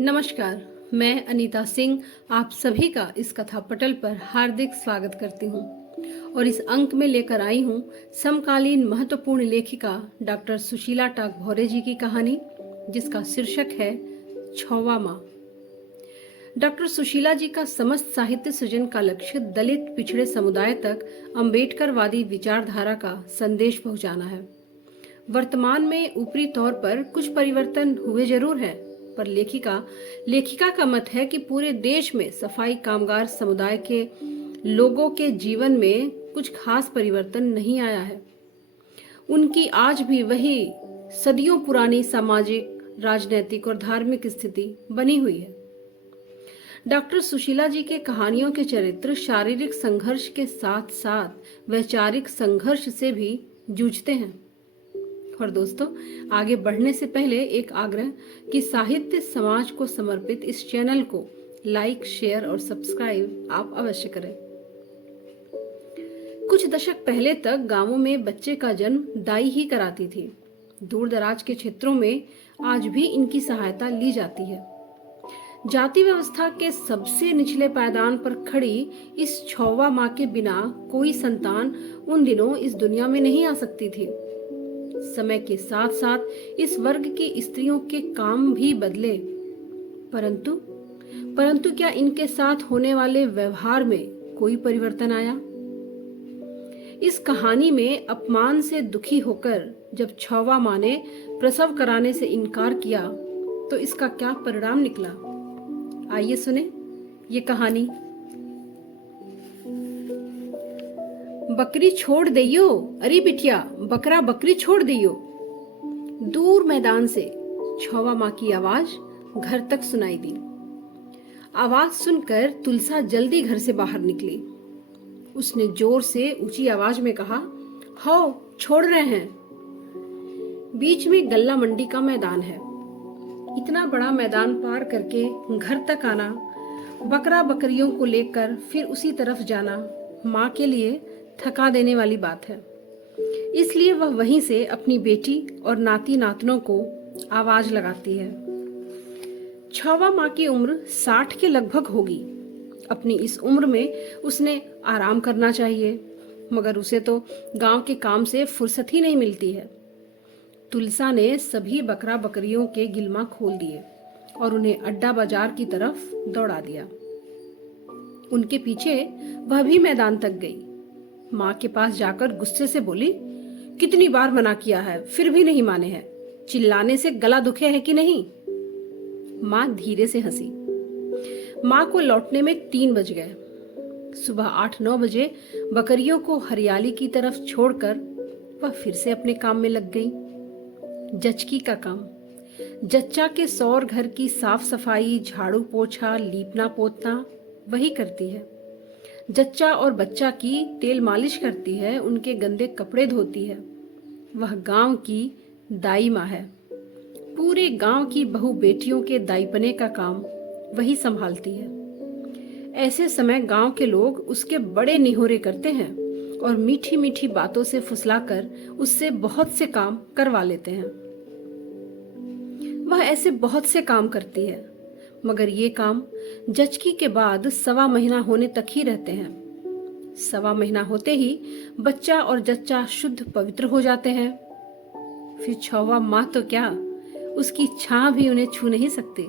नमस्कार, मैं अनीता सिंह आप सभी का इस कथा पटल पर हार्दिक स्वागत करती हूँ और इस अंक में लेकर आई हूँ समकालीन महत्वपूर्ण लेखिका डॉक्टर सुशीला टाकभौरे जी की कहानी, जिसका शीर्षक है छौवा माँ। डॉक्टर सुशीला जी का समस्त साहित्य सृजन का लक्ष्य दलित पिछड़े समुदाय तक अम्बेडकरवादी विचारधारा का संदेश पहुंचाना है। वर्तमान में ऊपरी तौर पर कुछ परिवर्तन हुए जरूर हैं, पर लेखिका का मत है कि पूरे देश में सफाई कामगार समुदाय के लोगों के जीवन में कुछ खास परिवर्तन नहीं आया है। उनकी आज भी वही सदियों पुरानी सामाजिक, राजनैतिक और धार्मिक स्थिति बनी हुई है। डॉक्टर सुशीला जी के कहानियों के चरित्र शारीरिक संघर्ष के साथ साथ वैचारिक संघर्ष से भी जूझते हैं। और दोस्तों, आगे बढ़ने से पहले एक आग्रह कि साहित्य समाज को समर्पित इस चैनल को लाइक, शेयर और सब्सक्राइब आप अवश्य करें। कुछ दशक पहले तक गांवों में बच्चे का जन्म दाई ही कराती थी। दूर दराज के क्षेत्रों में आज भी इनकी सहायता ली जाती है। जाति व्यवस्था के सबसे निचले पायदान पर खड़ी इस छौवा माँ के बिना कोई संतान उन दिनों इस दुनिया में नहीं आ सकती थी। समय के साथ साथ इस वर्ग की स्त्रियों के काम भी बदले, परंतु क्या इनके साथ होने वाले व्यवहार में कोई परिवर्तन आया? इस कहानी में अपमान से दुखी होकर जब छौवा माँ ने प्रसव कराने से इनकार किया तो इसका क्या परिणाम निकला? आइए सुने ये कहानी। बकरी छोड़ दियो, अरे बिटिया बकरा बकरी छोड़ दियो। दूर मैदान से छौवा माँ की आवाज घर तक सुनाई दी। आवाज सुनकर तुलसा जल्दी घर से बाहर निकली। उसने जोर से ऊंची आवाज में कहा, हो छोड़ रहे हैं। बीच में गल्ला मंडी का मैदान है। इतना बड़ा मैदान पार करके घर तक आना, बकरा बकरियों को लेकर फिर उसी तरफ जाना माँ के लिए थका देने वाली बात है। इसलिए वह वहीं से अपनी बेटी और नाती नातनों को आवाज लगाती है। छौवा माँ की उम्र 60 के लगभग होगी। अपनी इस उम्र में उसने आराम करना चाहिए, मगर उसे तो गांव के काम से फुर्सत ही नहीं मिलती है। तुलसा ने सभी बकरा बकरियों के गिलमा खोल दिए और उन्हें अड्डा बाजार की तरफ दौड़ा दिया। उनके पीछे वह भी मैदान तक गई। माँ के पास जाकर गुस्से से बोली, कितनी बार मना किया है फिर भी नहीं माने हैं। चिल्लाने से गला दुखे है कि नहीं? माँ धीरे से हंसी। माँ को लौटने में 3 बज गए। सुबह 8-9 बजे बकरियों को हरियाली की तरफ छोड़कर वह फिर से अपने काम में लग गई। जचकी का काम। जच्चा के सौर घर की साफ सफाई, झाड़ू पोछा, लीपना पोतना वही करती है। जच्चा और बच्चा की तेल मालिश करती है, उनके गंदे कपड़े धोती है। वह गांव की दाई माँ है। पूरे गांव की बहू बेटियों के दाईपने का काम वही संभालती है। ऐसे समय गांव के लोग उसके बड़े निहोरे करते हैं और मीठी मीठी बातों से फुसलाकर उससे बहुत से काम करवा लेते हैं। वह ऐसे बहुत से काम करती है, मगर ये काम जचकी के बाद 1.25 महीना होने तक ही रहते हैं। 1.25 महीना होते ही बच्चा और जच्चा शुद्ध पवित्र हो जाते हैं। फिर छौवा माँ तो क्या, उसकी छां भी उन्हें छू नहीं सकती।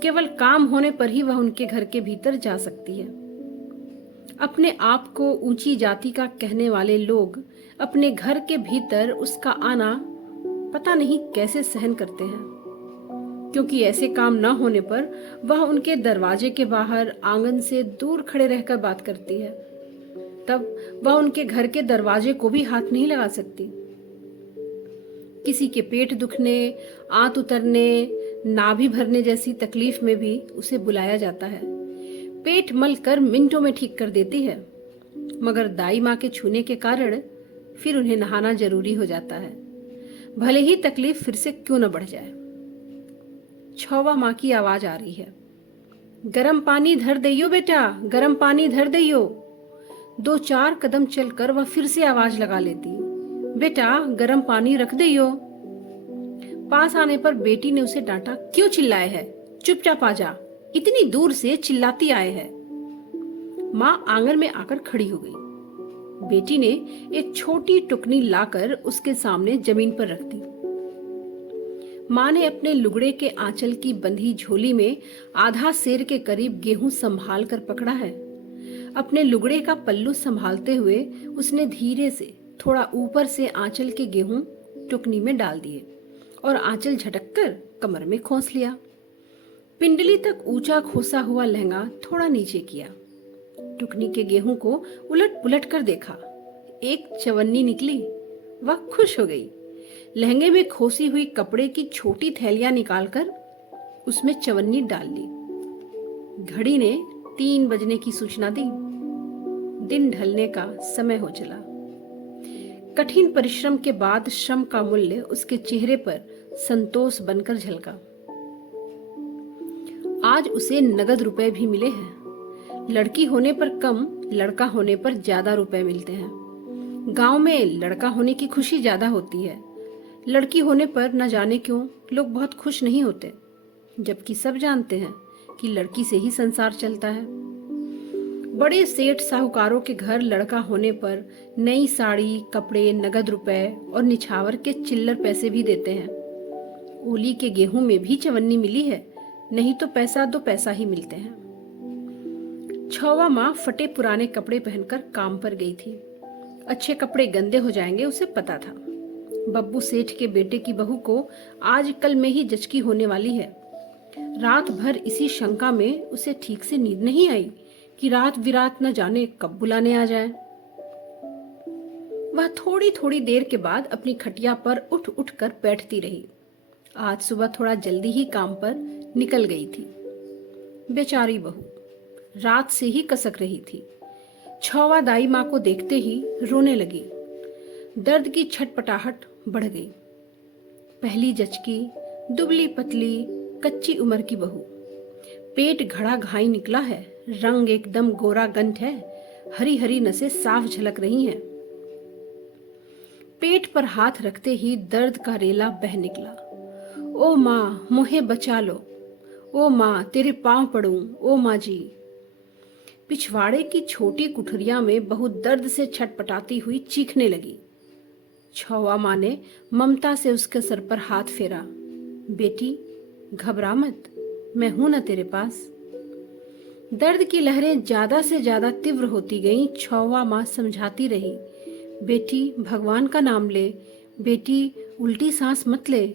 केवल काम होने पर ही वह उनके घर के भीतर जा सकती है। अपने आप को ऊंची जाति का कहने वाले लोग अपने घर के भीतर उसका आना पता नहीं कैसे सहन करते हैं, क्योंकि ऐसे काम न होने पर वह उनके दरवाजे के बाहर आंगन से दूर खड़े रहकर बात करती है। तब वह उनके घर के दरवाजे को भी हाथ नहीं लगा सकती। किसी के पेट दुखने, आंत उतरने, नाभि भरने जैसी तकलीफ में भी उसे बुलाया जाता है। पेट मल कर मिनटों में ठीक कर देती है, मगर दाई माँ के छूने के कारण फिर उन्हें नहाना जरूरी हो जाता है, भले ही तकलीफ फिर से क्यों न बढ़ जाए। छौवा माँ की आवाज आ रही है, गरम पानी धर दियो बेटा, गरम पानी धर दियो। 2-4 कदम चलकर वह फिर से आवाज लगा लेती, बेटा गरम पानी रख दियो। पास आने पर बेटी ने उसे डांटा, क्यों चिल्लाए है, चुपचाप आ जा, इतनी दूर से चिल्लाती आए है। माँ आंगन में आकर खड़ी हो गई। बेटी ने एक छोटी टुकनी लाकर उसके सामने जमीन पर रख दी। माँ ने अपने लुगड़े के आंचल की बंधी झोली में आधा सेर के करीब गेहूं संभाल कर पकड़ा है। अपने लुगड़े का पल्लू संभालते हुए उसने धीरे से थोड़ा ऊपर से आंचल के गेहूं टुकनी में डाल दिए और आंचल झटककर कमर में खोस लिया। पिंडली तक ऊंचा खोसा हुआ लहंगा थोड़ा नीचे किया। टुकनी के गेहूं को उलट पुलट कर देखा। एक चवन्नी निकली। वह खुश हो गई। लहंगे में खोसी हुई कपड़े की छोटी थैलियां निकालकर उसमें चवन्नी डाल ली। घड़ी ने 3 बजने की सूचना दी। दिन ढलने का समय हो चला। कठिन परिश्रम के बाद श्रम का मूल्य उसके चेहरे पर संतोष बनकर झलका। आज उसे नगद रुपए भी मिले हैं। लड़की होने पर कम, लड़का होने पर ज्यादा रुपए मिलते हैं। गांव में लड़का होने की खुशी ज्यादा होती है। लड़की होने पर न जाने क्यों लोग बहुत खुश नहीं होते, जबकि सब जानते हैं कि लड़की से ही संसार चलता है। बड़े सेठ साहूकारों के घर लड़का होने पर नई साड़ी, कपड़े, नगद रुपए और निछावर के चिल्लर पैसे भी देते हैं। ओली के गेहूं में भी चवन्नी मिली है, नहीं तो पैसा दो पैसा ही मिलते हैं। छौवा माँ फटे पुराने कपड़े पहनकर काम पर गई थी। अच्छे कपड़े गंदे हो जाएंगे उसे पता था। बब्बू सेठ के बेटे की बहू को आज कल में ही जचकी होने वाली है। रात भर इसी शंका में उसे ठीक से नींद नहीं आई कि रात विरात न जाने कब बुलाने आ जाए। वह थोड़ी थोड़ी देर के बाद अपनी खटिया पर उठ उठ कर बैठती रही। आज सुबह थोड़ा जल्दी ही काम पर निकल गई थी। बेचारी बहू रात से ही कसक रही थी। छौवा दाई माँ को देखते ही रोने लगी। दर्द की छटपटाहट बढ़ गई। पहली जचकी, दुबली पतली, कच्ची उम्र की बहू। पेट घड़ा घाई निकला है, रंग एकदम गोरा गंठ है, हरी हरी नसें साफ झलक रही हैं। पेट पर हाथ रखते ही दर्द का रेला बह निकला। ओ माँ, मुझे बचा लो। ओ माँ, तेरे पांव पड़ूं। ओ माँ जी। पिछवाड़े की छोटी कुठरिया में बहू दर्द से छटपटाती हुई चीखने लगी। छौवा माँ ने ममता से उसके सर पर हाथ फेरा। बेटी, घबरा मत, मैं हूं ना तेरे पास। दर्द की लहरें ज्यादा से ज्यादा तीव्र होती गईं। छौवा माँ समझाती रही, बेटी भगवान का नाम ले, बेटी उल्टी सांस मत ले,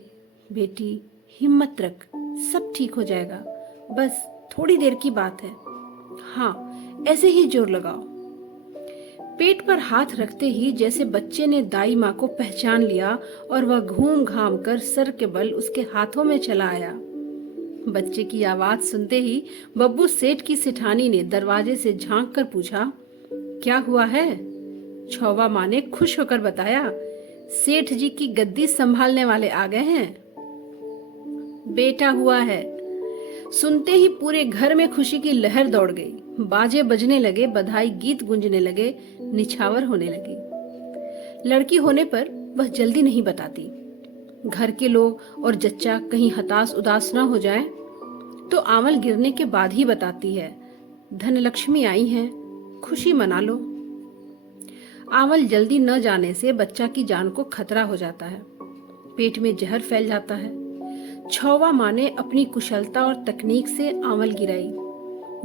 बेटी हिम्मत रख, सब ठीक हो जाएगा, बस थोड़ी देर की बात है। हाँ, ऐसे ही जोर लगाओ। पेट पर हाथ रखते ही जैसे बच्चे ने दाई माँ को पहचान लिया और वह घूम घाम कर सर के बल उसके हाथों में चला आया। बच्चे की आवाज सुनते ही बब्बू सेठ की सिठानी ने दरवाजे से झांक कर पूछा, क्या हुआ है? छौवा माँ ने खुश होकर बताया, सेठ जी की गद्दी संभालने वाले आ गए हैं। बेटा हुआ है। सुनते ही पूरे घर में खुशी की लहर दौड़ गई। बाजे बजने लगे, बधाई गीत गूंजने लगे, निछावर होने लगी। लड़की होने पर वह जल्दी नहीं बताती। घर के लोग और जच्चा कहीं हताश उदास न हो जाए तो आंवल गिरने के बाद ही बताती है, धनलक्ष्मी आई हैं, खुशी मना लो। आंवल जल्दी न जाने से बच्चा की जान को खतरा हो जाता है, पेट में जहर फैल जाता है। छौवा माँ ने अपनी कुशलता और तकनीक से आंवल गिराई।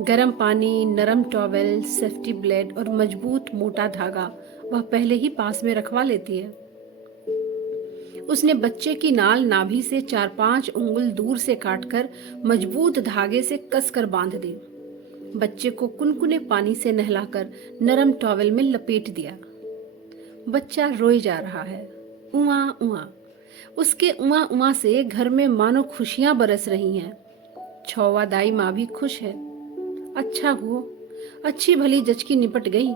गरम पानी, नरम टॉवेल, सेफ्टी ब्लेड और मजबूत मोटा धागा वह पहले ही पास में रखवा लेती है। उसने बच्चे की नाल नाभि से 4-5 उंगल दूर से काटकर मजबूत धागे से कसकर बांध दी। बच्चे को कुनकुने पानी से नहलाकर नरम टॉवेल में लपेट दिया। बच्चा रोए जा रहा है, उआ उआ। उसके उआ उआ से घर में मानो खुशियां बरस रही हैं। छौवा दाई माँ भी खुश है। अच्छा हुआ, अच्छी भली जचकी निपट गई,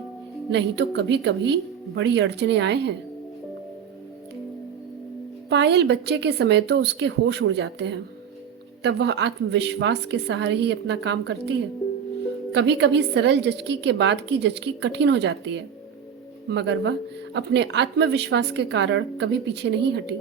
नहीं तो कभी कभी बड़ी अड़चने आए हैं। पायल बच्चे के समय तो उसके होश उड़ जाते हैं, तब वह आत्मविश्वास के सहारे ही अपना काम करती है। कभी कभी सरल जचकी के बाद की जचकी कठिन हो जाती है, मगर वह अपने आत्मविश्वास के कारण कभी पीछे नहीं हटी।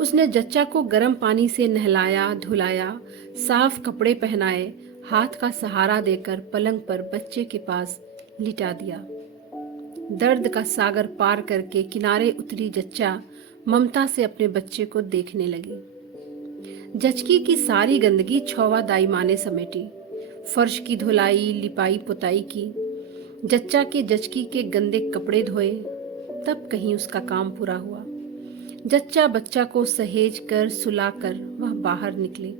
उसने जच्चा को गर्म पानी से नहलाया धुलाया, साफ कपड़े पहनाए, हाथ का सहारा देकर पलंग पर बच्चे के पास लिटा दिया। दर्द का सागर पार करके किनारे उतरी जच्चा ममता से अपने बच्चे को देखने लगी। जचकी की सारी गंदगी छौवा दाई माँ ने समेटी, फर्श की धुलाई लिपाई पुताई की, जच्चा के जचकी के गंदे कपड़े धोए, तब कहीं उसका काम पूरा हुआ। जच्चा बच्चा को सहेज कर सुलाकर वह बाहर निकली।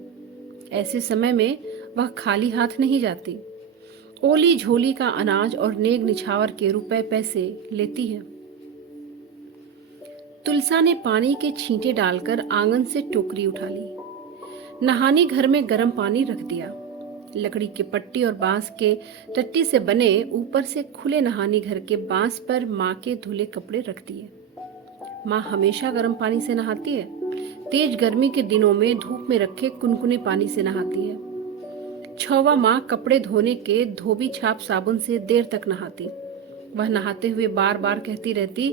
ऐसे समय में वह खाली हाथ नहीं जाती। ओली झोली का अनाज और नेग निछावर के रुपए पैसे लेती है। तुलसा ने पानी के छींटे डालकर आंगन से टोकरी उठा ली। नहाने घर में गर्म पानी रख दिया। लकड़ी के पट्टी और बांस के टट्टी से बने ऊपर से खुले नहाने घर के बांस पर माँ के धुले कपड़े रख दिए। माँ हमेशा गर्म पानी से नहाती है। तेज गर्मी के दिनों में धूप में रखे कुनकुने पानी से नहाती है। छौवा माँ कपड़े धोने के धोबी छाप साबुन से देर तक नहाती। वह नहाते हुए बार बार कहती रहती,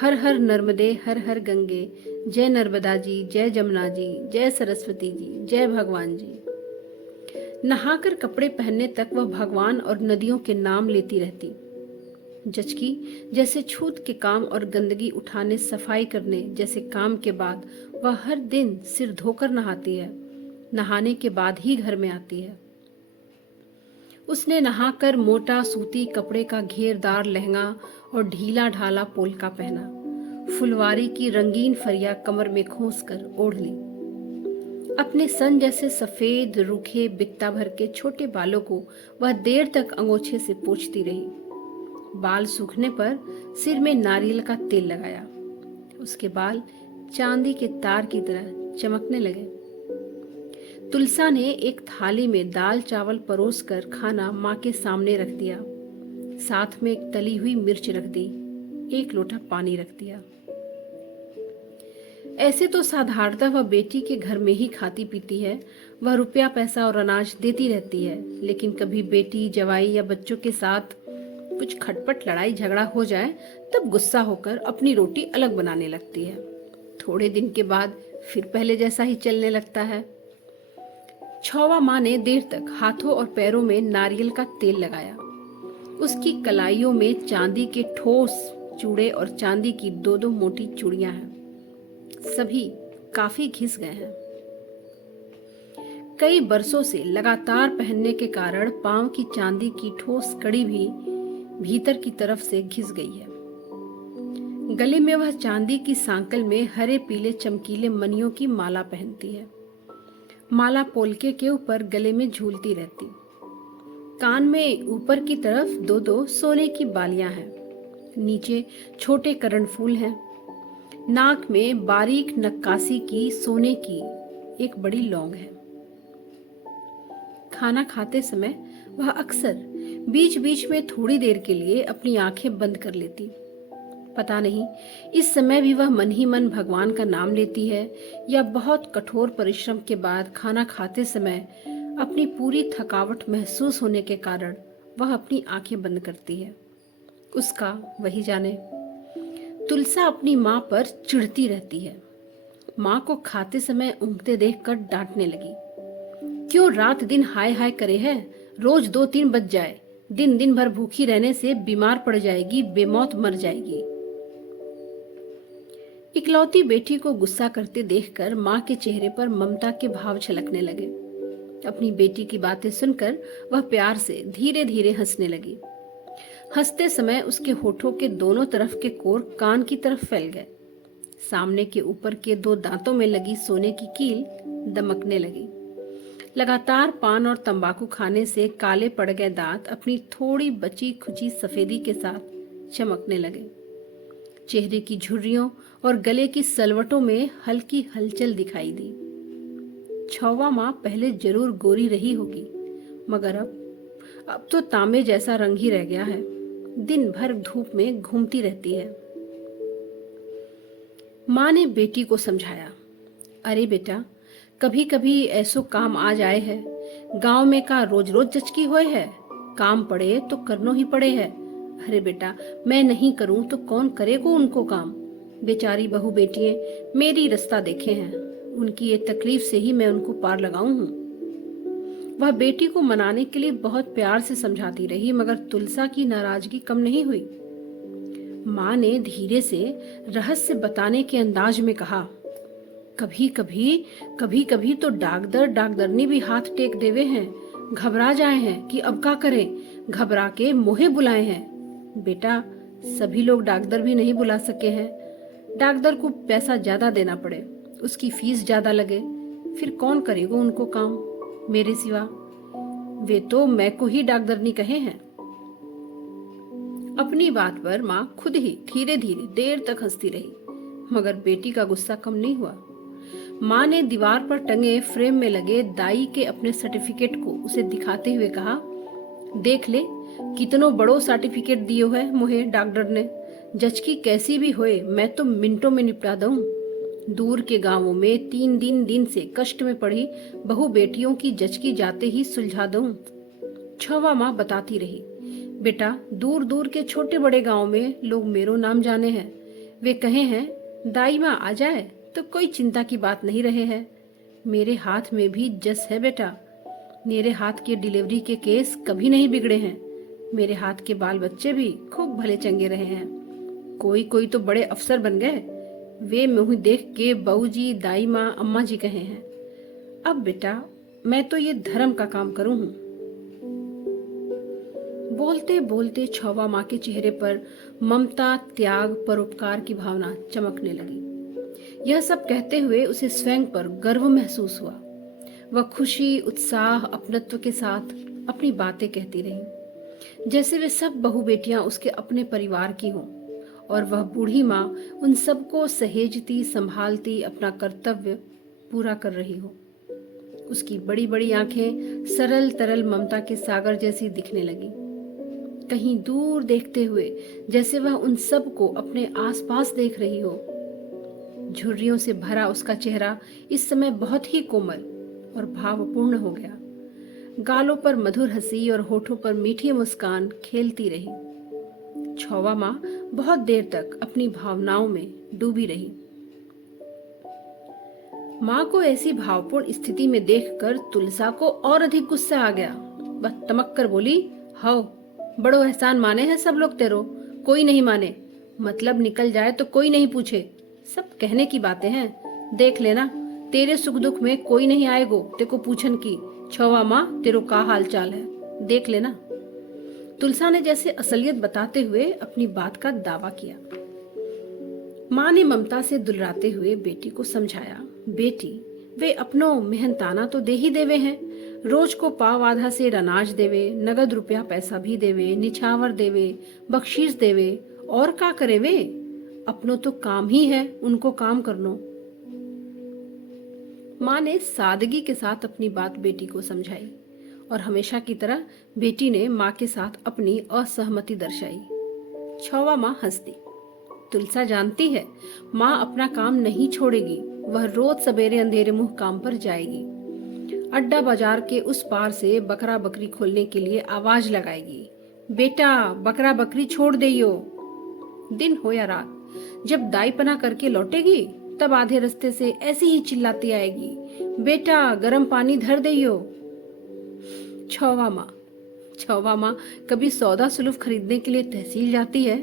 हर हर नर्मदे हर हर गंगे, जय नर्मदा जी, जय जमुना जी, जय सरस्वती जी, जय भगवान जी। नहाकर कपड़े पहनने तक वह भगवान और नदियों के नाम लेती रहती। जचकी जैसे छूत के काम और गंदगी उठाने सफाई करने जैसे काम के बाद वह हर दिन सिर धोकर नहाती है। नहाने के बाद ही घर में आती है। उसने नहाकर मोटा सूती कपड़े का घेरदार लहंगा और ढीला ढाला पोलका पहना। फुलवारी की रंगीन फरिया कमर में खोस कर ओढ़ ली। अपने सन जैसे सफेद रूखे बित्ता भर के छोटे बालों को वह देर तक अंगोछे से पोंछती रही। बाल सूखने पर सिर में नारियल का तेल लगाया। उसके बाल चांदी के तार की तरह चमकने लगे। तुलसा ने एक थाली में दाल चावल परोसकर खाना माँ के सामने रख दिया। साथ में एक तली हुई मिर्च रख दी, एक लोटा पानी रख दिया। ऐसे तो साधारणतः वह बेटी के घर में ही खाती पीती है। वह रुपया पैसा और अनाज देती रहती है, लेकिन कभी बेटी जवाई या बच्चों के साथ कुछ खटपट लड़ाई झगड़ा हो जाए तब गुस्सा होकर अपनी रोटी अलग बनाने लगती है। थोड़े दिन के बाद फिर पहले जैसा ही चलने लगता है। छौवा माँ ने देर तक हाथों और पैरों में नारियल का तेल लगाया। उसकी कलाइयों में चांदी के ठोस चूड़े और चांदी की दो दो मोटी चूड़ियां हैं। सभी काफी घिस गए हैं। कई बरसों से लगातार पहनने के कारण पांव की चांदी की ठोस कड़ी भी भीतर की तरफ से घिस गई है। गले में वह चांदी की सांकल में हरे पीले चमकीले मणियों की माला पहनती है। माला पोलके के ऊपर गले में झूलती रहती। कान में ऊपर की तरफ दो दो सोने की बालियां हैं। नीचे छोटे करण फूल हैं। नाक में बारीक नक्काशी की सोने की एक बड़ी लौंग है। खाना खाते समय वह अक्सर बीच बीच में थोड़ी देर के लिए अपनी आंखें बंद कर लेती। पता नहीं इस समय भी वह मन ही मन भगवान का नाम लेती है या बहुत कठोर परिश्रम के बाद खाना खाते समय अपनी पूरी थकावट महसूस होने के कारण वह अपनी आंखें बंद करती है। उसका वही जाने। तुलसा अपनी माँ पर चिढ़ती रहती है। माँ को खाते समय ऊँघते देखकर डांटने लगी। क्यों रात दिन हाय हाय करे है? रोज 2-3 बज जाए। दिन दिन भर भूखी रहने से बीमार पड़ जाएगी, बेमौत मर जाएगी। इकलौती बेटी को गुस्सा करते देखकर माँ के चेहरे पर ममता के भाव छलकने लगे। अपनी बेटी की बातें सुनकर वह प्यार से धीरे धीरे हंसने लगी। हंसते समय उसके होठों के दोनों तरफ के कोर कान की तरफ फैल गए। सामने के ऊपर के 2 दांतों में लगी सोने की कील दमकने लगी। लगातार पान और तंबाकू खाने से काले पड़ गए दांत अपनी थोड़ी बची खुची सफेदी के साथ चमकने लगे। चेहरे की झुर्रियों और गले की सलवटों में हल्की हलचल दिखाई दी। छौवा माँ पहले जरूर गोरी रही होगी, मगर अब तो तांबे जैसा रंग ही रह गया है। दिन भर धूप में घूमती रहती है। माँ ने बेटी को समझाया, अरे बेटा, कभी कभी ऐसो काम आ जाए है। गांव में का रोज रोज जचकी होए है। काम पड़े तो करनो ही पड़े है। अरे बेटा, मैं नहीं करूं तो कौन करेगो उनको काम। बेचारी बहू बेटियां मेरी रास्ता देखे हैं, उनकी ये तकलीफ से ही मैं उनको पार लगाऊं हूं। वह बेटी को मनाने के लिए बहुत प्यार से समझाती रही, मगर तुलसा की नाराजगी कम नहीं हुई। माँ ने धीरे से रहस्य बताने के अंदाज में कहा, कभी कभी तो डाकदरनी भी हाथ टेक देवे हैं, घबरा जाए हैं कि अब क्या करें, घबरा के मोहे बुलाए हैं। बेटा, सभी लोग डाकदर भी नहीं बुला सके हैं। डाकदर को पैसा ज्यादा देना पड़े, उसकी फीस ज्यादा लगे, फिर कौन करेगा उनको काम मेरे सिवा। वे तो मैं को ही डाकदरनी कहे हैं। अपनी बात पर माँ खुद ही धीरे धीरे देर तक हंसती रही, मगर बेटी का गुस्सा कम नहीं हुआ। माँ ने दीवार पर टंगे फ्रेम में लगे दाई के अपने सर्टिफिकेट को उसे दिखाते हुए कहा, देख ले, कितनो बड़ो सर्टिफिकेट दियो है मुहे डॉक्टर ने। जज की कैसी भी होए, मैं तो मिनटों में निपटा दूं। दूर के गांवों में 3 दिन से कष्ट में पड़ी बहु बेटियों की जज की जाते ही सुलझा दूं। छवा माँ बताती रही, बेटा, दूर दूर के छोटे बड़े गांव में लोग मेरो नाम जाने हैं। वे कहे हैं दाई माँ आ जाए तो कोई चिंता की बात नहीं रहे है। मेरे हाथ में भी जस है बेटा, मेरे हाथ के डिलीवरी के केस कभी नहीं बिगड़े हैं। मेरे हाथ के बाल बच्चे भी खूब भले चंगे रहे हैं। कोई तो बड़े अफसर बन गए। वे मुँह देख के बहू जी, दाई माँ, अम्मा जी कहे हैं। अब बेटा, मैं तो ये धर्म का काम करूं हूं। बोलते बोलते छवा माँ के चेहरे पर ममता, त्याग, परोपकार की भावना चमकने लगी। यह सब कहते हुए उसे स्वयं पर गर्व महसूस हुआ। वह खुशी, उत्साह, अपनत्व के साथ अपनी बातें कहती रही, जैसे वे सब बहू बेटियां उसके अपने परिवार की हों, और वह बूढ़ी माँ उन सबको सहेजती, संभालती, अपना कर्तव्य पूरा कर रही हो। उसकी बड़ी बड़ी आंखें सरल तरल ममता के सागर जैसी दिखने लगी, कहीं दूर देखते हुए, जैसे वह उन सब को अपने आसपास देख रही हो। झुर्रियों से भरा उसका चेहरा इस समय बहुत ही कोमल और भावपूर्ण हो गया। गालों पर मधुर हंसी और होठों पर मीठी मुस्कान खेलती रही। छवा माँ बहुत देर तक अपनी भावनाओं में डूबी रही। माँ को ऐसी भावपूर्ण स्थिति में देखकर तुलसा को और अधिक गुस्सा आ गया। वह तमक कर बोली, हाओ, बड़ो एहसान माने हैं सब लोग तेरो, कोई नहीं माने। मतलब निकल जाए तो कोई नहीं पूछे, सब कहने की बातें हैं। देख लेना, तेरे सुख दुख में कोई नहीं आएगो तेको पूछन की, छवा माँ तेरो का हाल चाल है, देख लेना। तुलसा ने जैसे असलियत बताते हुए अपनी बात का दावा किया। माँ ने ममता से दुलराते हुए बेटी को समझाया, बेटी, वे अपनो मेहनताना तो दे ही देवे हैं। रोज को पाव आधा से अनाज देवे, नगद रुपया पैसा भी देवे, निछावर देवे, बख्शीश देवे, और का करे वे। अपनो तो काम ही है उनको काम करनो। माँ ने सादगी के साथ अपनी बात बेटी को समझाई, और हमेशा की तरह बेटी ने माँ के साथ अपनी असहमति दर्शाई। छवा माँ हंस दी। तुलसा जानती है माँ अपना काम नहीं छोड़ेगी। वह रोज सवेरे अंधेरे मुंह काम पर जाएगी। अड्डा बाजार के उस पार से बकरा बकरी खोलने के लिए आवाज लगाएगी, बेटा, बकरा बकरी छोड़ देयो। दिन हो या रात, जब दाई पना करके लौटेगी तब आधे रास्ते से ऐसी ही चिल्लाती आएगी, बेटा, गरम पानी धर देयो। छवा माँ कभी सौदा सुलूफ खरीदने के लिए तहसील जाती है,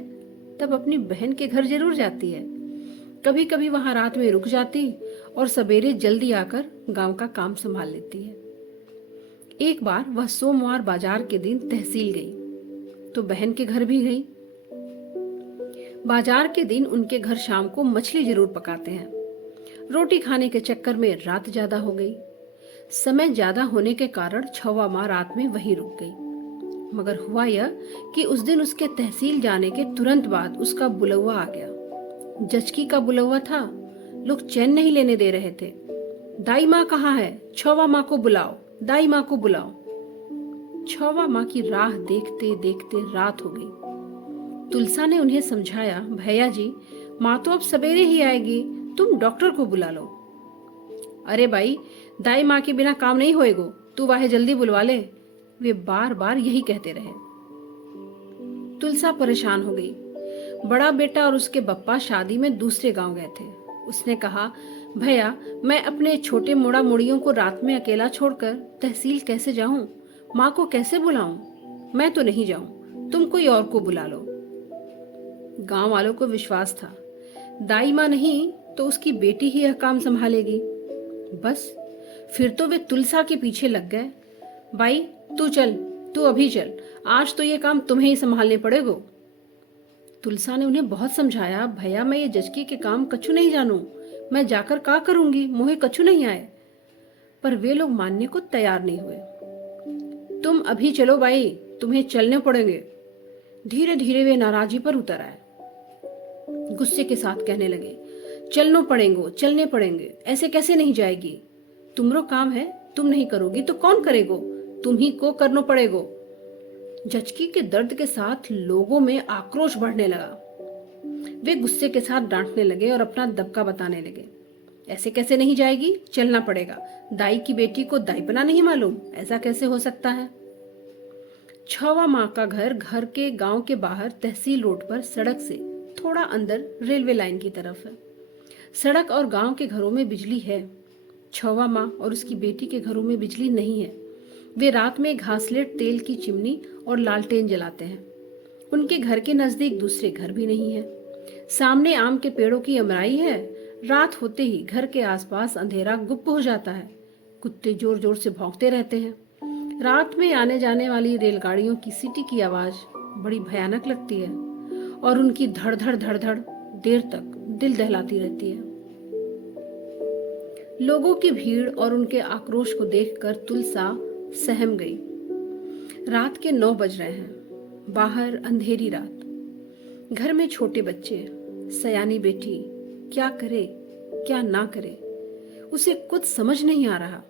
तब अपनी बहन के घर जरूर जाती है। कभी कभी वहां रात में रुक जाती और सवेरे जल्दी आकर गांव का काम संभाल लेती है। एक बार वह सोमवार बाजार के दिन तहसील गई तो बहन के घर भी गई। बाजार के दिन उनके घर शाम को मछली जरूर पकाते हैं। रोटी खाने के चक्कर में रात ज्यादा हो गई। समय ज्यादा होने के कारण छवा माँ रात में वहीं रुक गई। मगर हुआ यह कि उस दिन उसके तहसील जाने के तुरंत बाद उसका बुलवा आ गया। जचकी का बुलवा था। लोग चैन नहीं लेने दे रहे थे। दाई माँ कहाँ है? छवा माँ को बुलाओ, दाई माँ को बुलाओ। छवा माँ की राह देखते देखते रात हो गई। तुलसा ने उन्हें समझाया, भैया जी, माँ तो अब सवेरे ही आएगी, तुम डॉक्टर को बुला लो। अरे भाई, दाई माँ के बिना काम नहीं होएगो, तू वाहे जल्दी बुलवा ले। वे बार बार यही कहते रहे। तुलसा परेशान हो गई। बड़ा बेटा और उसके बप्पा शादी में दूसरे गांव गए थे। उसने कहा, भैया मैं अपने छोटे मोड़ा मोड़ियों को रात में अकेला छोड़कर तहसील कैसे जाऊं? माँ को कैसे बुलाऊं? मैं तो नहीं जाऊं, तुम कोई और को बुला लो। गांव वालों को विश्वास था, दाई माँ नहीं तो उसकी बेटी ही यह काम संभालेगी। बस फिर तो वे तुलसा के पीछे लग गए। भाई तू चल, तू अभी चल, आज तो ये काम तुम्हें ही संभालने पड़ेगो। तुलसा ने उन्हें बहुत समझाया, भैया मैं ये जचकी के काम कछु नहीं जानू, मैं जाकर का करूंगी, मुझे कछु नहीं आए। पर वे लोग मानने को तैयार नहीं हुए। तुम अभी चलो भाई, तुम्हें चलने पड़ेंगे। धीरे धीरे वे नाराजी पर उतर आए। गुस्से के साथ कहने लगे, चलने पड़ेंगे, ऐसे कैसे नहीं जाएगी? तुमरो काम है, तुम नहीं करोगी तो कौन करेगो? तुम ही को करना पड़ेगो। जचकी के दर्द के साथ लोगों में आक्रोश बढ़ने लगा। वे गुस्से के साथ डांटने लगे और अपना दबका बताने लगे। ऐसे कैसे नहीं जाएगी, चलना पड़ेगा। दाई की बेटी को दाईपना नहीं मालूम, ऐसा कैसे हो सकता है? छवा माँ का घर के गांव के बाहर तहसील रोड पर सड़क से थोड़ा अंदर रेलवे लाइन की तरफ है। सड़क और गांव के घरों में बिजली है। छवा माँ और उसकी बेटी के घरों में बिजली नहीं है। वे रात में घासलेट तेल की चिमनी और लालटेन जलाते हैं। उनके घर के नजदीक दूसरे घर भी नहीं है। सामने आम के पेड़ों की अमराई है। रात होते ही घर के आसपास अंधेरा गुप्त हो जाता है। कुत्ते जोर जोर से भौंकते रहते हैं। रात में आने जाने वाली रेलगाड़ियों की सीटी की आवाज बड़ी भयानक लगती है और उनकी धड़ धड़ देर तक दिल दहलाती रहती है। लोगों की भीड़ और उनके आक्रोश को देखकर तुलसा सहम गई। रात के 9 बज रहे हैं। बाहर अंधेरी रात। घर में छोटे बच्चे, सयानी बेटी, क्या करे क्या ना करे उसे कुछ समझ नहीं आ रहा।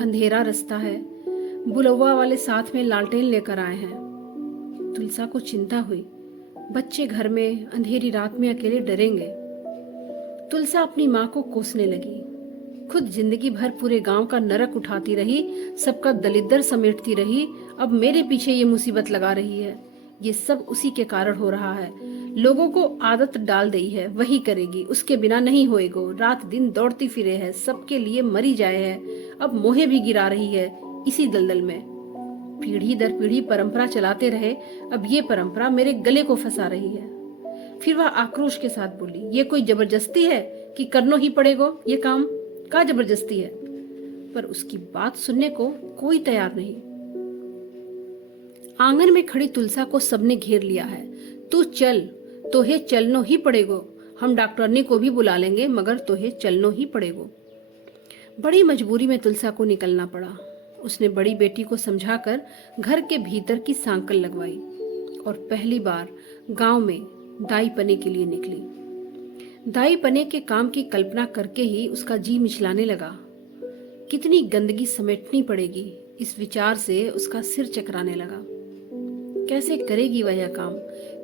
अंधेरा रास्ता है। बुलौवा वाले साथ में लालटेन लेकर आए हैं। तुलसा को चिंता हुई, बच्चे घर में अंधेरी रात में अकेले डरेंगे। तुलसा अपनी माँ को कोसने लगी। खुद जिंदगी भर पूरे गांव का नरक उठाती रही, सबका दलिद्दर समेटती रही, अब मेरे पीछे ये मुसीबत लगा रही है। ये सब उसी के कारण हो रहा है। लोगों को आदत डाल दी है, वही करेगी, उसके बिना नहीं होएगो। रात दिन दौड़ती फिरे है, सबके लिए मरी जाए है, अब मोहे भी गिरा रही है इसी दलदल में। पीढ़ी दर पीढ़ी परंपरा चलाते रहे, अब ये परंपरा मेरे गले को फंसा रही है। फिर वह आक्रोश के साथ बोली, ये कोई जबरदस्ती है कि करनो ही पड़ेगो ये काम? का जबरदस्ती है? पर उसकी बात सुनने को कोई तैयार नहीं। आंगन में खड़ी तुलसा को सबने घेर लिया है। तू चल, तोहे चलनो ही पड़ेगो। हम डॉक्टरनी को भी बुला लेंगे, मगर तोहे चलनो ही पड़ेगो। बड़ी मजबूरी में तुलसा को निकलना पड़ा। उसने बड़ी बेटी को समझाकर घर के भीतर की सांकल लगवाई और पहली बार गांव में दाई पने के लिए निकली। दाई पने के काम की कल्पना करके ही उसका जी मिचलाने लगा। कितनी गंदगी समेटनी पड़ेगी, इस विचार से उसका सिर चकराने लगा। कैसे करेगी वह यह काम,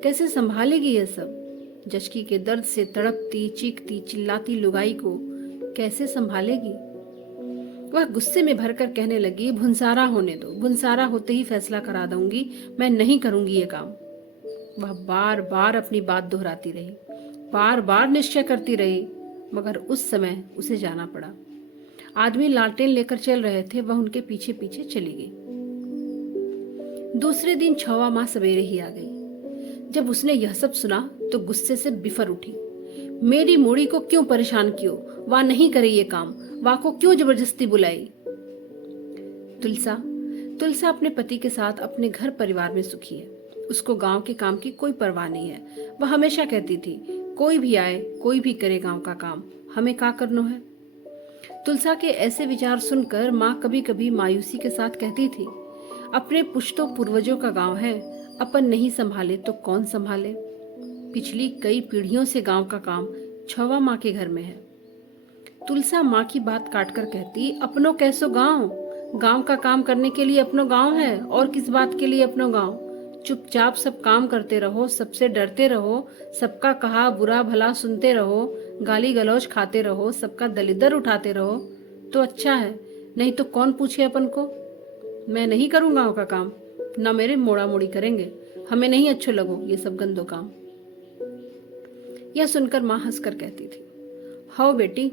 कैसे संभालेगी यह सब? जचकी के दर्द से तड़पती, चीखती, चिल्लाती लुगाई को कैसे संभालेगी? वह गुस्से में भरकर कहने लगी, भुनसारा होने दो, भुनसारा होते ही फैसला करा दूंगी, मैं नहीं करूंगी ये काम। वह बार बार अपनी बात दोहराती रही, बार बार निश्चय करती रही, मगर उस समय उसे जाना पड़ा। आदमी लालटेन लेकर चल रहे थे, वह उनके पीछे पीछे चली गई। दूसरे दिन छवा माँ सवेरे ही आ गई। जब उसने यह सब सुना तो गुस्से से बिफर उठी। मेरी मोड़ी को क्यों परेशान कियो? वह नहीं करे ये काम, वाह को क्यों जबरदस्ती बुलाई? तुलसा अपने पति के साथ अपने घर परिवार में सुखी है। उसको गांव के काम की कोई परवाह नहीं है। वह हमेशा कहती थी, कोई भी आए, कोई भी करे गांव का काम, हमें का करना है। तुलसा के ऐसे विचार सुनकर माँ कभी कभी मायूसी के साथ कहती थी, अपने पुश्तों पूर्वजों का गांव है, अपन नहीं संभाले तो कौन संभाले? पिछली कई पीढ़ियों से गांव का काम छवा माँ के घर में है। तुलसा माँ की बात काटकर कहती, अपनों कैसो गांव, गांव का काम करने के लिए अपनों गांव है, और किस बात के लिए अपनों गांव? चुपचाप सब काम करते रहो, सबसे डरते रहो, सबका कहा बुरा भला सुनते रहो, गाली गलौज खाते रहो, सबका दलिदर उठाते रहो तो अच्छा है, नहीं तो कौन पूछे अपन को? मैं नहीं करूँ गांव का काम, ना मेरे मोड़ा मोड़ी करेंगे, हमें नहीं अच्छो लगो ये सब गंदो काम। यह सुनकर माँ हंसकर कहती थी, हाओ बेटी,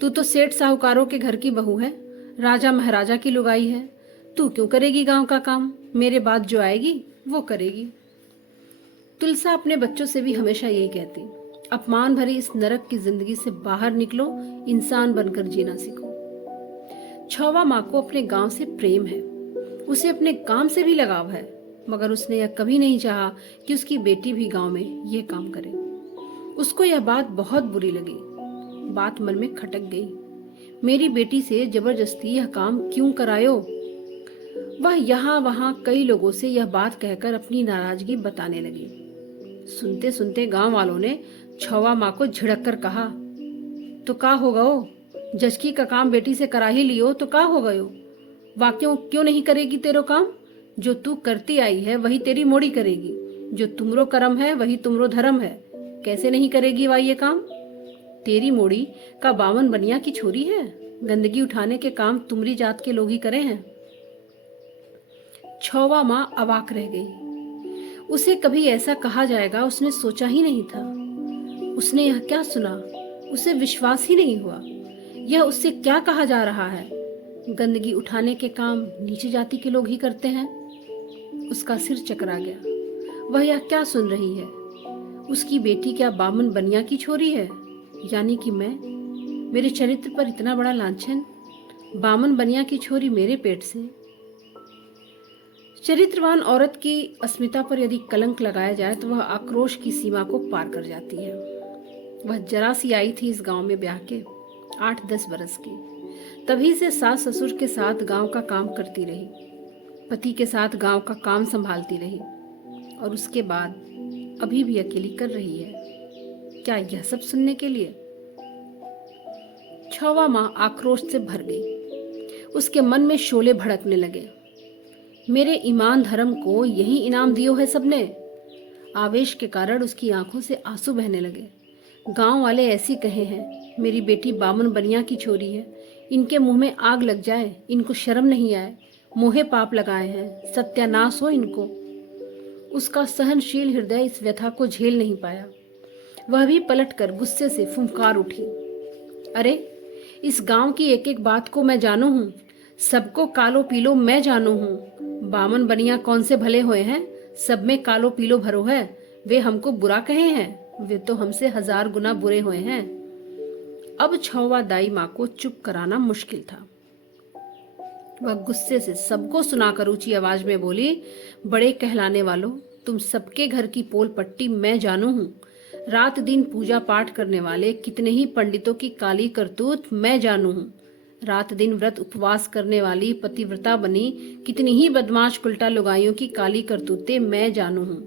तू तो सेठ साहूकारों के घर की बहू है, राजा महाराजा की लुगाई है। तू क्यों करेगी गांव का काम? मेरे बाद जो आएगी वो करेगी। तुलसा अपने बच्चों से भी हमेशा यही कहती, अपमान भरी इस नरक की जिंदगी से बाहर निकलो, इंसान बनकर जीना सीखो। छौवा माँ को अपने गांव से प्रेम है, उसे अपने काम से भी लगाव है, मगर उसने यह कभी नहीं चाहा कि उसकी बेटी भी गांव में यह काम करे। उसको यह बात बहुत बुरी लगी। बात मन में खटक गई, मेरी बेटी से जबरदस्ती यह काम क्यों करायो? वह यहाँ वहां कई लोगों से यह बात कहकर अपनी नाराजगी बताने लगी। सुनते सुनते गांव वालों ने छौवा माँ को झिड़क कर कहा, तो का हो गयो? जचकी का काम बेटी से करा ही लियो तो का हो गयो? वाक्यों क्यों नहीं करेगी तेरो काम? जो तू करती आई है वही तेरी मोड़ी करेगी, जो तुमरो कर्म है वही तुमरो धर्म है। कैसे नहीं करेगी वा ये काम? तेरी मोड़ी का बावन बनिया की छोरी है, गंदगी उठाने के काम तुमरी जात के लोग ही करे हैं। छौवा माँ अवाक रह गई। उसे कभी ऐसा कहा जाएगा उसने सोचा ही नहीं था। उसने यह क्या सुना? उसे विश्वास ही नहीं हुआ। यह उससे क्या कहा जा रहा है? गंदगी उठाने के काम नीची जाति के लोग ही करते हैं। उसका सिर चकरा गया। वह यह क्या सुन रही है? उसकी बेटी क्या बामन बनिया की छोरी है? यानी कि मैं, मेरे चरित्र पर इतना बड़ा लांछन, बामन बनिया की छोरी मेरे पेट से। चरित्रवान औरत की अस्मिता पर यदि कलंक लगाया जाए तो वह आक्रोश की सीमा को पार कर जाती है। वह जरा सी आई थी इस गांव में ब्याह के, 8-10 बरस की। तभी से सास ससुर के साथ गांव का काम करती रही, पति के साथ गांव का काम संभालती रही, और उसके बाद अभी भी अकेली कर रही है। क्या यह सब सुनने के लिए? छौवा माँ आक्रोश से भर गई। उसके मन में शोले भड़कने लगे। मेरे ईमान धर्म को यही इनाम दियो है सबने। आवेश के कारण उसकी आंखों से आंसू बहने लगे। गांव वाले ऐसी कहे हैं, मेरी बेटी बामन बनिया की छोरी है, इनके मुंह में आग लग जाए, इनको शर्म नहीं आए, मोहे पाप लगाए हैं, सत्यानाश हो इनको। उसका सहनशील हृदय इस व्यथा को झेल नहीं पाया। वह भी पलटकर गुस्से से फुंकार उठी, अरे इस गांव की एक एक बात को मैं जानू हूँ, सबको कालो पीलो मैं जानू हूँ। बामन बनिया कौन से भले हुए हैं? सब में कालो पीलो भरो है। वे हमको बुरा कहे हैं, वे तो हमसे 1000 गुना बुरे हुए हैं। अब छौवा दाई माँ को चुप कराना मुश्किल था। वह गुस्से से सबको सुनाकर ऊंची आवाज में बोली, बड़े कहलाने वालों, तुम सबके घर की पोल पट्टी मैं जानू हूँ। रात दिन पूजा पाठ करने वाले कितने ही पंडितों की काली करतूत मैं जानू हूँ। रात दिन व्रत उपवास करने वाली पतिव्रता बनी कितनी ही बदमाश उल्टा लुगाइयों की काली करतूतें मैं जानू हूँ।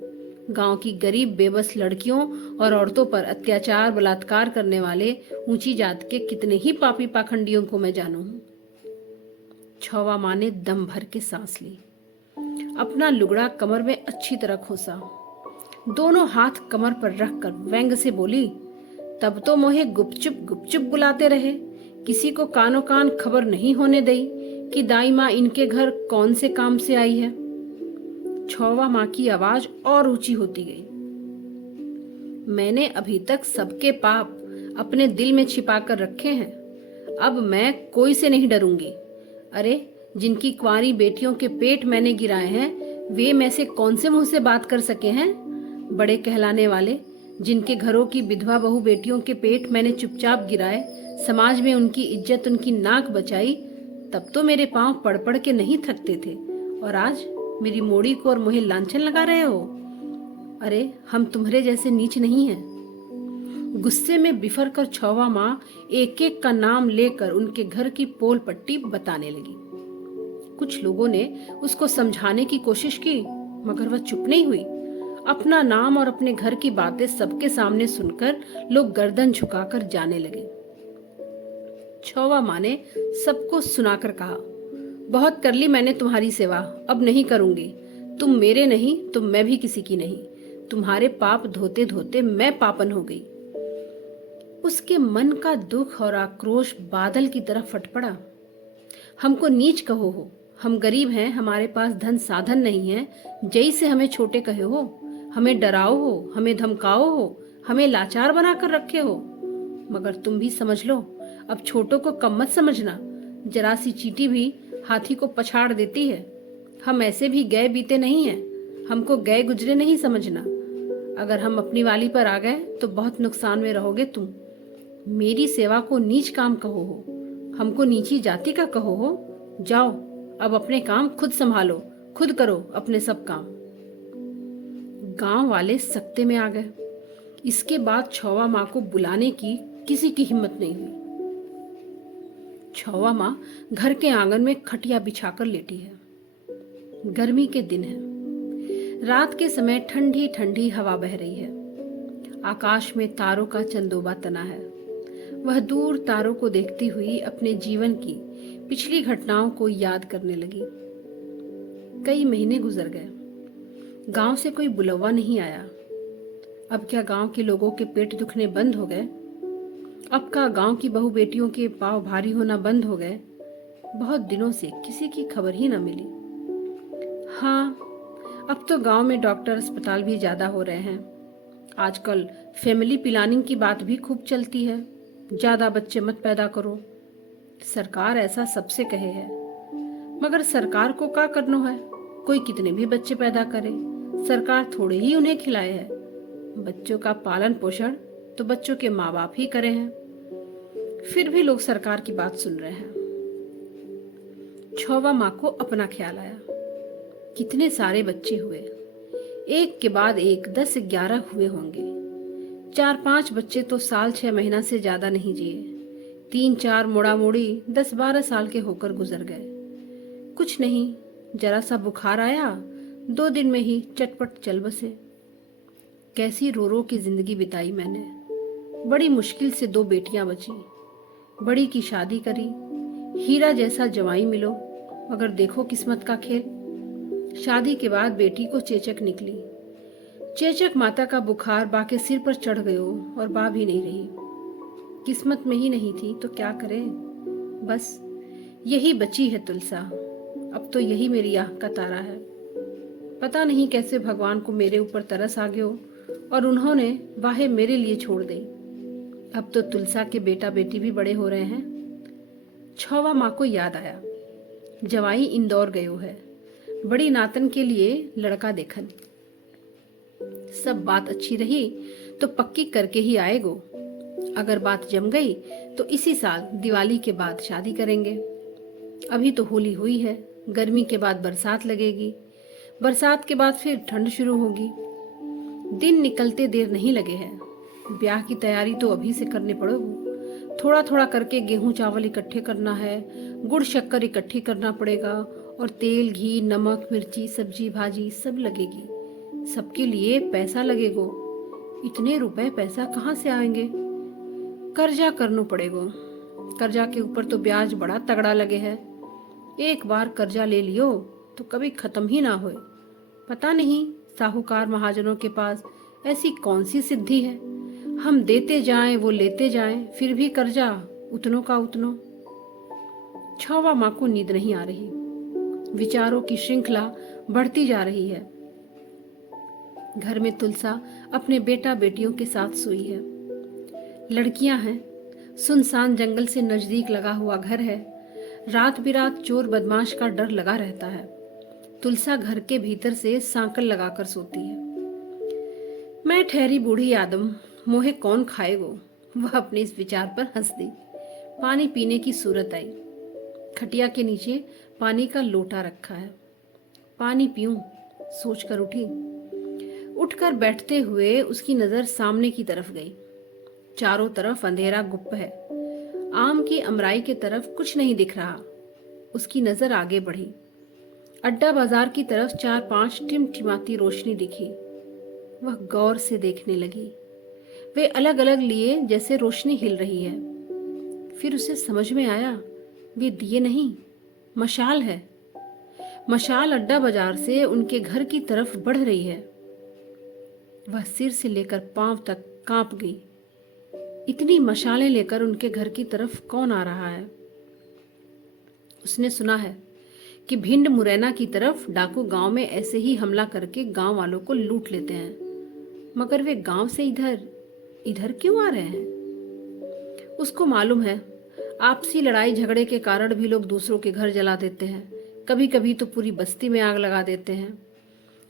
गांव की गरीब बेबस लड़कियों और औरतों पर अत्याचार बलात्कार करने वाले ऊंची जात के कितने ही पापी पाखंडियों को मैं जानू हूँ। छौवा माँ ने दम भर के सांस ली, अपना लुगड़ा कमर में अच्छी तरह खोसा, दोनों हाथ कमर पर रखकर व्यंग से बोली, तब तो मोहे गुपचुप गुपचुप बुलाते रहे, किसी को कानो कान खबर नहीं होने दई कि दाई माँ इनके घर कौन से काम से आई है। छौवा माँ की आवाज और ऊंची होती गई, मैंने अभी तक सबके पाप अपने दिल में छिपा कर रखे हैं, अब मैं कोई से नहीं डरूंगी। अरे जिनकी कुंवारी बेटियों के पेट मैंने गिराए हैं, वे में से कौन से मुंह से बात कर सके हैं? बड़े कहलाने वाले, जिनके घरों की विधवा बहू बेटियों के पेट मैंने चुपचाप गिराए, समाज में उनकी इज्जत उनकी नाक बचाई, तब तो मेरे पांव पड़ पड़ के नहीं थकते थे, और आज मेरी मोड़ी को और मुझे लांछन लगा रहे हो। अरे हम तुम्हारे जैसे नीच नहीं हैं। गुस्से में बिफर कर छौवा माँ एक एक का नाम लेकर उनके घर की पोल पट्टी बताने लगी। कुछ लोगों ने उसको समझाने की कोशिश की, मगर वह चुप नहीं हुई। अपना नाम और अपने घर की बातें सबके सामने सुनकर लोग गर्दन झुकाकर जाने लगे। छौवा माँ ने सबको सुनाकर कहा, बहुत कर ली मैंने तुम्हारी सेवा, अब नहीं करूंगी। तुम मेरे नहीं तो मैं भी किसी की नहीं। तुम्हारे पाप धोते धोते मैं पापन हो गई। उसके मन का दुख और आक्रोश बादल की तरह फट पड़ा। हमको नीच कहो हो, हम गरीब हैं, हमारे पास धन साधन नहीं है, जई से हमें छोटे कहे हो, हमें डराओ हो, हमें धमकाओ हो, हमें लाचार बनाकर रखे हो। मगर तुम भी समझ लो, अब छोटों को कम मत समझना। जरा सी चींटी भी हाथी को पछाड़ देती है। हम ऐसे भी गए बीते नहीं हैं, हमको गए गुजरे नहीं समझना। अगर हम अपनी वाली पर आ गए तो बहुत नुकसान में रहोगे तुम। मेरी सेवा को नीच काम कहो हो, हमको नीची जाति का कहो हो। जाओ, अब अपने काम खुद संभालो, खुद करो अपने सब काम। गांव वाले सख्ते में आ गए। इसके बाद छौवा माँ को बुलाने की किसी की हिम्मत नहीं हुई। छौवा माँ घर के आंगन में खटिया बिछाकर लेटी है। गर्मी के दिन है। रात के समय ठंडी ठंडी हवा बह रही है। आकाश में तारों का चंदोबा तना है। वह दूर तारों को देखती हुई अपने जीवन की पिछली घटनाओं को याद करने लगी। कई महीने गुजर गए। गांव से कोई बुलवा नहीं आया। अब क्या गांव के लोगों के पेट दुखने बंद हो गए? अब का गांव की बहू बेटियों के पांव भारी होना बंद हो गए? बहुत दिनों से किसी की खबर ही न मिली। हाँ, अब तो गांव में डॉक्टर अस्पताल भी ज्यादा हो रहे हैं। आजकल फैमिली प्लानिंग की बात भी खूब चलती है। ज्यादा बच्चे मत पैदा करो। सरकार ऐसा सबसे कहे है, मगर सरकार को क्या करना है? कोई कितने भी बच्चे पैदा करे, सरकार थोड़े ही उन्हें खिलाए है। बच्चों का पालन पोषण तो बच्चों के माँ बाप ही करे हैं। फिर भी लोग सरकार की बात सुन रहे हैं। छौवा माँ को अपना ख्याल आया। कितने सारे बच्चे हुए, एक के बाद एक 10-11 हुए होंगे। 4-5 बच्चे तो साल 6 महीना से ज्यादा नहीं जिए। 3-4 मोड़ा मोड़ी 10-12 साल के होकर गुजर गए। कुछ नहीं, जरा सा बुखार आया, 2 दिन में ही चटपट चल बसे। कैसी रो रो की जिंदगी बिताई मैंने। बड़ी मुश्किल से 2 बेटियां बची। बड़ी की शादी करी, हीरा जैसा जवाई मिलो, मगर देखो किस्मत का खेल। शादी के बाद बेटी को चेचक निकली। चेचक माता का बुखार बा के सिर पर चढ़ गयो और बा भी नहीं रही। किस्मत में ही नहीं थी तो क्या करे। बस यही बची है तुलसा। अब तो यही मेरी आह का तारा है। पता नहीं कैसे भगवान को मेरे ऊपर तरस आ गयो और उन्होंने वाहे मेरे लिए छोड़ दी। अब तो तुलसा के बेटा बेटी भी बड़े हो रहे हैं। छौवा माँ को याद आया, जवाई इंदौर गयो है, बड़ी नातन के लिए लड़का देखन। सब बात अच्छी रही तो पक्की करके ही आएगो। अगर बात जम गई तो इसी साल दिवाली के बाद शादी करेंगे। अभी तो होली हुई है, गर्मी के बाद बरसात लगेगी, बरसात के बाद फिर ठंड शुरू होगी। दिन निकलते देर नहीं लगे हैं। ब्याह की तैयारी तो अभी से करने पड़ेगी। थोड़ा थोड़ा करके गेहूं चावल इकट्ठे करना है, गुड़ शक्कर इकट्ठी करना पड़ेगा, और तेल घी नमक मिर्ची सब्जी भाजी सब लगेगी। सबके लिए पैसा लगेगो। इतने रुपए पैसा कहाँ से आएंगे? कर्जा करना पड़ेगो। कर्जा के ऊपर तो ब्याज बड़ा तगड़ा लगे है। एक बार कर्जा ले लियो तो कभी खत्म ही ना होए। पता नहीं साहूकार महाजनों के पास ऐसी कौन सी सिद्धि है, हम देते जाएं वो लेते जाएं, फिर भी कर्जा उतनों का उतनों। छौवा माँ को नींद नहीं आ रही। विचारों की श्रृंखला बढ़ती जा रही है। घर में तुलसा अपने बेटा बेटियों के साथ सोई है। लड़कियां हैं। सुनसान जंगल से नजदीक लगा हुआ घर है। रात बिरात चोर बदमाश का डर लगा रहता है। तुलसा घर के भीतर से सांकल लगाकर सोती है। मैं ठहरी बूढ़ी आदम, मोहे कौन खाएगो। वह अपने इस विचार पर हंस दी। पानी पीने की सूरत आई। खटिया के नीचे पानी का लोटा रखा है। पानी पीऊं सोचकर उठी। उठकर बैठते हुए उसकी नजर सामने की तरफ गई। चारों तरफ अंधेरा गुप्त है। आम की अमराई के तरफ कुछ नहीं दिख रहा। उसकी नजर आगे बढ़ी। अड्डा बाजार की तरफ 4-5 टिमटिमाती रोशनी दिखी। वह गौर से देखने लगी। वे अलग अलग लिए जैसे रोशनी हिल रही है। फिर उसे समझ में आया, वे दिए नहीं, मशाल है। मशाल अड्डा बाजार से उनके घर की तरफ बढ़ रही है। वह सिर से लेकर पांव तक कांप गई। इतनी मशालें लेकर उनके घर की तरफ कौन आ रहा है? उसने सुना है कि भिंड मुरैना की तरफ डाकू गांव में ऐसे ही हमला करके गांव वालों को लूट लेते हैं, मगर वे गांव से इधर इधर क्यों आ रहे हैं? उसको मालूम है आपसी लड़ाई झगड़े के कारण भी लोग दूसरों के घर जला देते हैं, कभी कभी तो पूरी बस्ती में आग लगा देते हैं।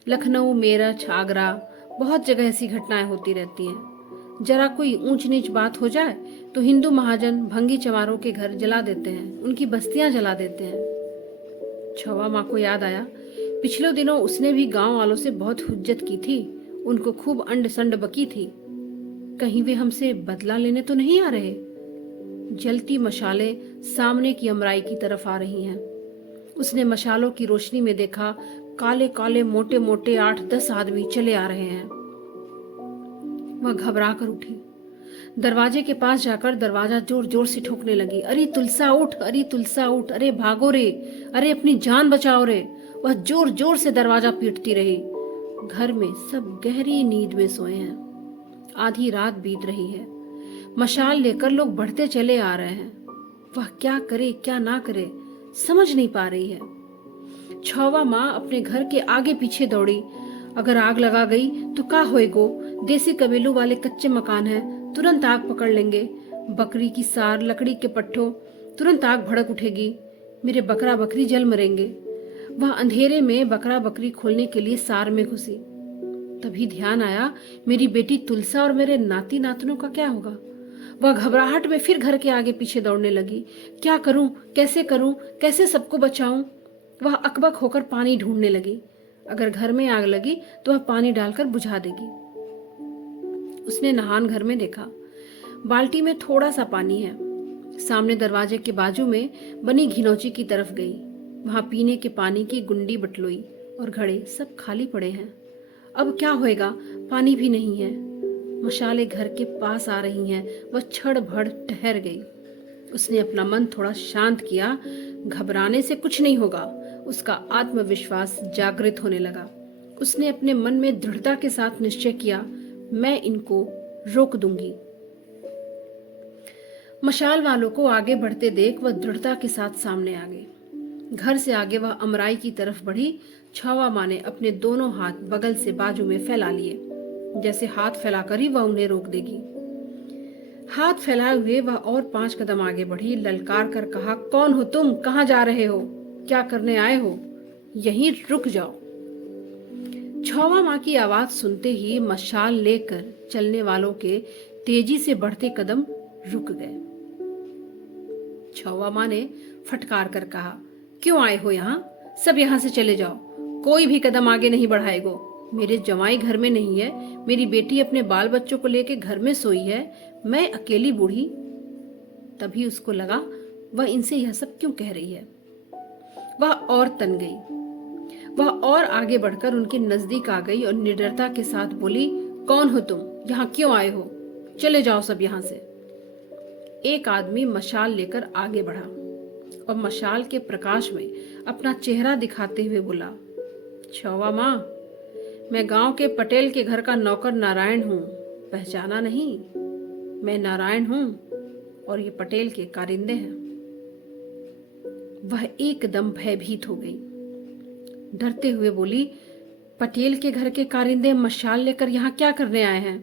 लखनऊ, मेरठ, आगरा, बहुत जगह ऐसी घटनाएं होती रहती हैं। जरा कोई ऊंच नीच बात हो जाए तो हिंदू महाजन भंगी चमारों के घर जला देते हैं, उनकी बस्तियां जला देते हैं। छवा माँ को याद आया पिछले दिनों उसने भी गांव वालों से बहुत हुज्जत की थी, उनको खूब अंड संड बकी थी। कहीं वे हमसे बदला लेने तो नहीं आ रहे? जलती मशालें सामने की अमराई की तरफ आ रही हैं। उसने मशालों की रोशनी में देखा काले काले मोटे मोटे 8-10 आदमी चले आ रहे हैं। वह घबरा कर उठी, दरवाजे के पास जाकर दरवाजा जोर जोर से ठोकने लगी। अरे तुलसा उठ, अरे तुलसा उठ, अरे भागो रे, अरे अपनी जान बचाओ रे। वह जोर जोर से दरवाजा पीटती रही। घर में सब गहरी नींद में सोए हैं। आधी रात बीत रही है। मशाल लेकर लोग बढ़ते चले आ रहे हैं। वह क्या करे क्या ना करे समझ नहीं पा रही है। छवा माँ अपने घर के आगे पीछे दौड़ी। अगर आग लगा गई तो का होएगो? देसी कबीलों वाले कच्चे मकान हैं, तुरंत आग पकड़ लेंगे। बकरी की सार, लकड़ी के पट्टों, तुरंत आग भड़क उठेगी। मेरे बकरा बकरी जल मरेंगे। वह अंधेरे में बकरा बकरी खोलने के लिए सार में घुसी। तभी ध्यान आया मेरी बेटी तुलसा और मेरे नाती नातनों का क्या होगा। वह घबराहट में फिर घर के आगे पीछे दौड़ने लगी। क्या करूं, कैसे सबको बचाऊं? वह अकबक होकर पानी ढूंढने लगी। अगर घर में आग लगी तो वह पानी डालकर बुझा देगी। उसने नहान घर में देखा, बाल्टी में थोड़ा सा पानी है। सामने दरवाजे के बाजू में बनी घिनौची की तरफ गई। वहां पीने के पानी की गुंडी बटलोई और घड़े सब खाली पड़े हैं। अब क्या होएगा? पानी भी नहीं है। मशालें घर के पास आ रही हैं। वह क्षण भर ठहर गई। उसने अपना मन थोड़ा शांत किया। घबराने से कुछ नहीं होगा। उसका आत्मविश्वास जागृत होने लगा। उसने अपने मन में दृढ़ता के साथ निश्चय किया, मैं इनको रोक दूंगी। मशाल वालों को आगे बढ़ते देख वह दृढ़ता के साथ सामने आ गई। घर से आगे वह अमराई की तरफ बढ़ी। छावा माँ ने अपने दोनों हाथ बगल से बाजू में फैला लिए, जैसे हाथ फैलाकर ही वह उन्हें रोक देगी। हाथ फैलाए हुए वह और 5 कदम आगे बढ़ी। ललकार कर कहा, कौन हो तुम? कहाँ जा रहे हो? क्या करने आए हो? यहीं रुक जाओ। छावा माँ की आवाज सुनते ही मशाल लेकर चलने वालों के तेजी से बढ़ते कदम रुक गए। छावा माँ ने फटकार कर कहा, क्यों आए हो यहाँ? सब यहाँ से चले जाओ। कोई भी कदम आगे नहीं बढ़ाएगो। मेरे जमाई घर में नहीं है। मेरी बेटी अपने बाल बच्चों को लेकर घर में सोई है। मैं अकेली बूढ़ी। तभी उसको लगा वह इनसे यह सब क्यों कह रही है। वह और तन गई। वह और आगे बढ़कर उनके नजदीक आ गई और निडरता के साथ बोली, कौन हो तुम? यहाँ क्यों आए हो? चले जाओ सब यहाँ से। एक आदमी मशाल लेकर आगे बढ़ा और मशाल के प्रकाश में अपना चेहरा दिखाते हुए बोला, छवा माँ, मैं गांव के पटेल के घर का नौकर नारायण हूँ। पहचाना नहीं? मैं नारायण हूँ और ये पटेल के कारिंदे हैं। वह एकदम भयभीत हो गई। डरते हुए बोली, पटेल के घर के कारिंदे मशाल लेकर यहाँ क्या करने आए हैं?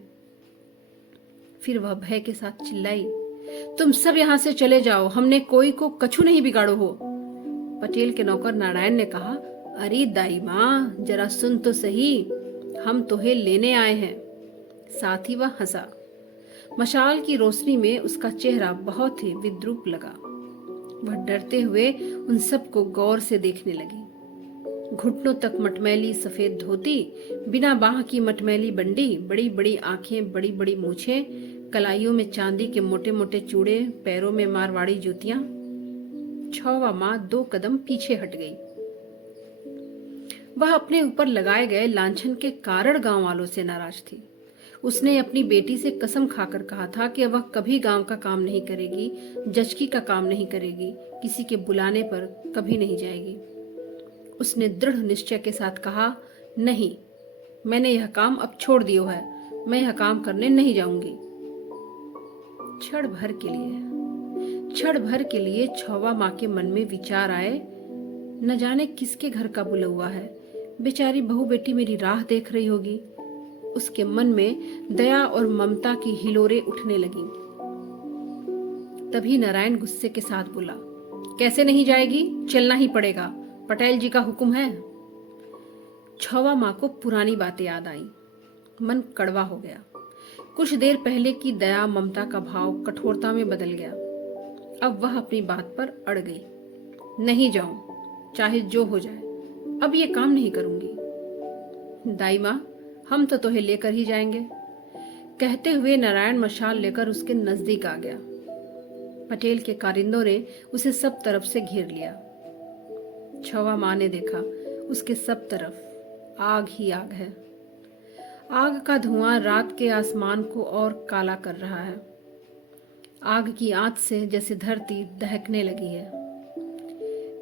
फिर वह भय के साथ चिल्लाई, तुम सब यहाँ से चले जाओ। हमने कोई को कछु नहीं बिगाड़ो हो। पटेल के नौकर नारायण ने कहा, अरे दाई माँ, जरा सुन तो सही, हम तुम्हें लेने आए हैं। साथ ही वह हंसा। मशाल की रोशनी में उसका चेहरा बहुत ही विद्रूप लगा। वह डरते हुए उन सबको गौर से देखने लगी। घुटनों तक मटमैली सफेद धोती, बिना बाह की मटमैली बंडी, बड़ी बड़ी आंखें, बड़ी बड़ी मूछें, कलाइयों में चांदी के मोटे मोटे चूड़े, पैरों में मारवाड़ी जूतियां। छवा माँ 2 कदम पीछे हट गई। वह अपने ऊपर लगाए गए लांछन के कारण गांव वालों से नाराज थी। उसने अपनी बेटी से कसम खाकर कहा था कि वह कभी गांव का काम नहीं करेगी, जचकी का काम नहीं करेगी, किसी के बुलाने पर कभी नहीं जाएगी। उसने दृढ़ निश्चय के साथ कहा, नहीं, मैंने यह काम अब छोड़ दिया है। मैं यह काम करने नहीं जाऊंगी। क्षण भर के लिए छवा माँ के मन में विचार आए, न जाने किसके घर का बुलौआ है। बेचारी बहू बेटी मेरी राह देख रही होगी। उसके मन में दया और ममता की हिलोरें उठने लगीं। तभी नारायण गुस्से के साथ बोला, कैसे नहीं जाएगी? चलना ही पड़ेगा, पटेल जी का हुक्म है। छवा माँ को पुरानी बातें याद आई। मन कड़वा हो गया। कुछ देर पहले की दया ममता का भाव कठोरता में बदल गया। अब वह अपनी बात पर अड़ गई। नहीं जाऊं, चाहे जो हो जाए, अब ये काम नहीं करूंगी। दाई माँ, हम तो तुम्हें लेकर ही जाएंगे। कहते हुए नारायण मशाल लेकर उसके नजदीक आ गया। पटेल के कारिंदों ने उसे सब तरफ से घेर लिया। छवा माँ ने देखा, उसके सब तरफ आग ही आग है। आग का धुआं रात के आसमान को और काला कर रहा है। आग की आंच से जैसे धरती दहकने लगी है।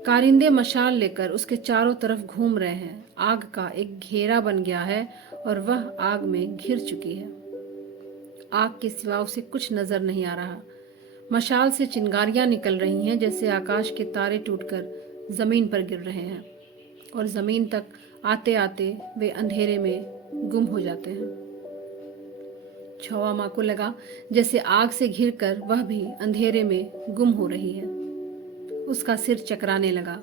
कारिंदे मशाल लेकर उसके चारों तरफ घूम रहे हैं। आग का एक घेरा बन गया है और वह आग में घिर चुकी है। आग के सिवा उसे कुछ नजर नहीं आ रहा। मशाल से चिंगारियां निकल रही हैं, जैसे आकाश के तारे टूटकर जमीन पर गिर रहे हैं और जमीन तक आते आते वे अंधेरे में गुम हो जाते हैं। छवा माँ को लगा जैसे आग से घिरकर वह भी अंधेरे में गुम हो रही है। उसका सिर चकराने लगा,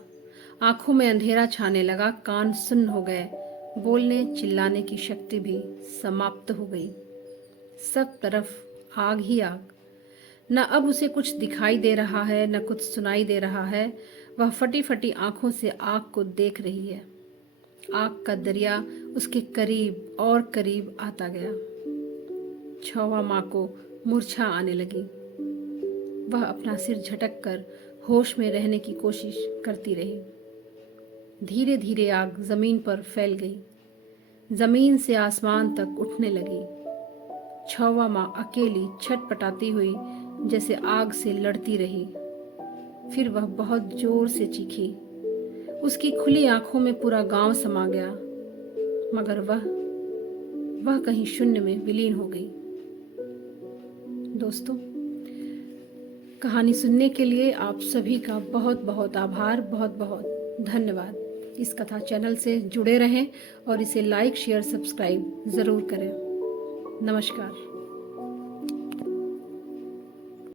आंखों में अंधेरा छाने लगा, कान सुन्न हो गए, बोलने चिल्लाने की शक्ति भी समाप्त हो गई। सब तरफ आग ही आग। न अब उसे कुछ दिखाई दे रहा है, न कुछ सुनाई दे रहा है। वह फटी फटी आंखों से आग को देख रही है। आग का दरिया उसके करीब और करीब आता गया। छवा माँ को मूर्छा आने लगी। वह अपना सिर झटक कर होश में रहने की कोशिश करती रही। धीरे धीरे आग जमीन पर फैल गई, जमीन से आसमान तक उठने लगी। छवा माँ अकेली छटपटाती हुई जैसे आग से लड़ती रही। फिर वह बहुत जोर से चीखी। उसकी खुली आंखों में पूरा गांव समा गया, मगर वह कहीं शून्य में विलीन हो गई। दोस्तों, कहानी सुनने के लिए आप सभी का बहुत बहुत आभार, बहुत बहुत धन्यवाद। इस कथा चैनल से जुड़े रहें और इसे लाइक, शेयर, सब्सक्राइब जरूर करें। नमस्कार।